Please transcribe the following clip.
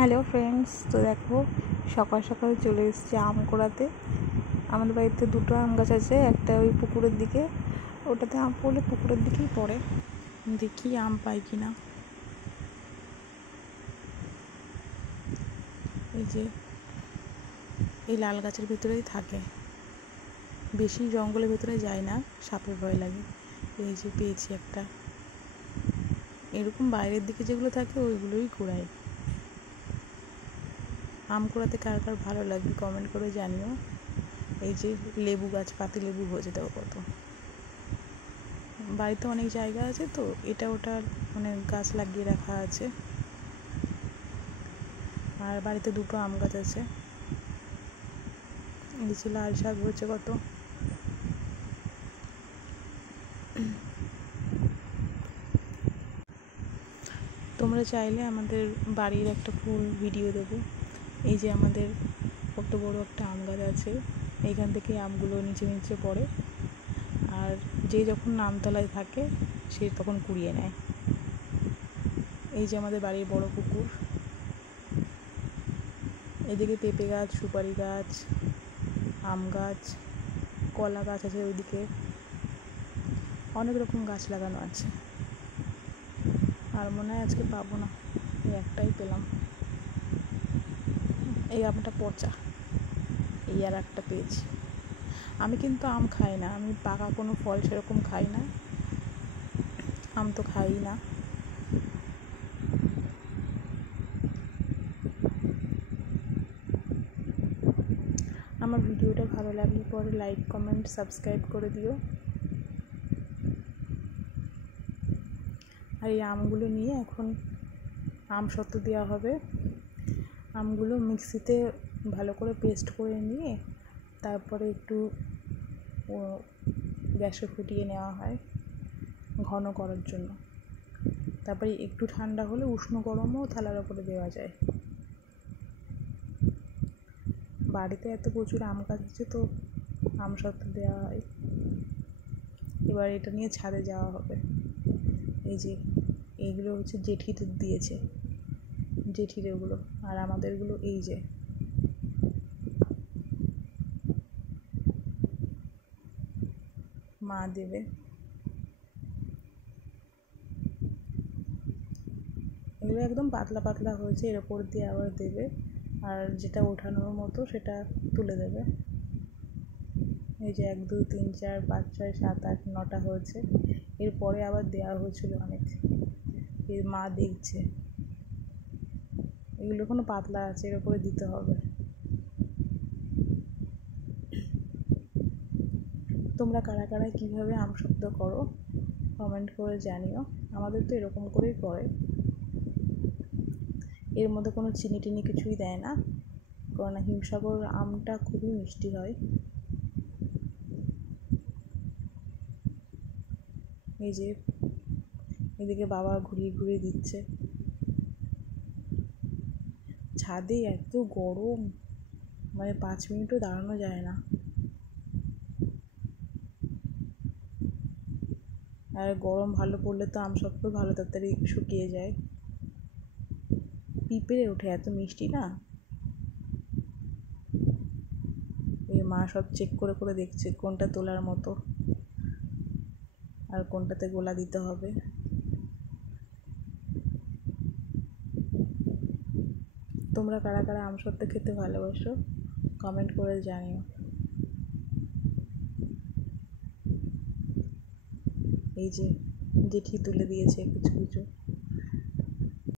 Hello friends, তো দেখো সকাল সকাল চলে এসেছি আম কুড়াতে। আমাদের বাড়িতে দুটো আম গাছ আছে, একটা ওই পুকুরের দিকে, ওটাতে আম পড়লে পুকুরের দিকেই পড়ে। দেখি আম পাই কিনা। এই যে এই লাল গাছের ভেতরেই থাকে, বেশি জঙ্গলের ভেতরে যায় না, সাপের ভয় লাগে। এই যে পেয়েছি একটা। এরকম বাইরের দিকে যেগুলো থাকে ওইগুলোই কুড়াই। আম কুড়াতে কার কার ভালো লাগে কমেন্ট করে জানিও। এই যে লেবু গাছ, পাতি লেবু হয়েছে দেখো কত। বাড়িতে অনেক জায়গা আছে তো এটা ওটা মানে গাছ লাগিয়ে রাখা আছে। আর বাড়িতে দুটো আম গাছ আছে। এই যে লাল শাক হচ্ছে কত। তোমরা চাইলে আমাদের বাড়ির একটা ফুল ভিডিও দেবো। এই যে আমাদের কত বড় একটা আম গাছ আছে, এইখান থেকে আমগুলো নিচে নিচে পড়ে, আর যে যখন নামতলায় থাকে সে তখন কুড়িয়ে নেয়। এই যে আমাদের বাড়ির বড় পুকুর, এদিকে পেঁপে গাছ, সুপারি গাছ, আম গাছ, কলা গাছ আছে, ওইদিকে অনেক রকম গাছ লাগানো আছে। আর মনে হয় আজকে পাবো না, এই একটাই পেলাম। এই আমটা পচা, এই আর একটা পেয়েছি। আমি কিন্তু আম খাই না, আমি পাকা কোনো ফল সেরকম খাই না, আম তো খাই না। আমার ভিডিওটা ভালো লাগলে পরে লাইক, কমেন্ট, সাবস্ক্রাইব করে দিও। আর এই আমগুলো নিয়ে এখন আমসত্ত্ব দেওয়া হবে। আমগুলো মিক্সিতে ভালো করে পেস্ট করে নিয়ে তারপরে একটু গ্যাসে ফুটিয়ে নেওয়া হয় ঘন করার জন্য। তারপরে একটু ঠান্ডা হলে উষ্ণ গরমও থালার ওপরে দেওয়া যায়। বাড়িতে এত প্রচুর আম গাছ আছে তো আমসত্ত্ব দেওয়া হয়। এবার এটা নিয়ে ছাদে যাওয়া হবে। এই যে এইগুলো হচ্ছে জেঠিদের দিয়েছে, জেঠির এগুলো, আর আমাদেরগুলো এই যে মা দেবে। এগুলো একদম পাতলা পাতলা হয়েছে, এর ওপর দিয়ে আবার দেবে, আর যেটা ওঠানোর মতো সেটা তুলে দেবে। এই যে 1 2 3 4 5 6 7 8 9টা হয়েছে। এরপরে আবার দেওয়া হয়েছিল অনেক, এর মা দেখছে। এগুলো এখনো পাতলা আছে, এর ওপরে দিতে হবে। তোমরা কারা কারা কীভাবে আমসত্ত্ব করো কমেন্ট করে জানিও। আমাদের তো এরকম করেই করে, এর মধ্যে কোনো চিনি টিনি কিছুই দেয় না, কারণ হিমসাগর আমটা খুবই মিষ্টি হয়। এই যে এদিকে বাবা ঘুরিয়ে ঘুরিয়ে দিচ্ছে। ছাদে এত গরম, মানে 5 মিনিটও দাঁড়ানো যায় না। আর গরম ভালো পড়লে তো আমসত্ত্ব ভালো তাড়াতাড়ি শুকিয়ে যায়। পিঁপড়ে ওঠে, এত মিষ্টি না। এই মা সব চেক করে করে দেখছে কোনটা তোলার মতো আর কোনটাতে গোলা দিতে হবে। তোমরা কারা কারা আমসত্ত্ব খেতে ভালোবাসো কমেন্ট করে জানিও। এই যে জেঠি তুলে দিয়েছে কিছু কিছু।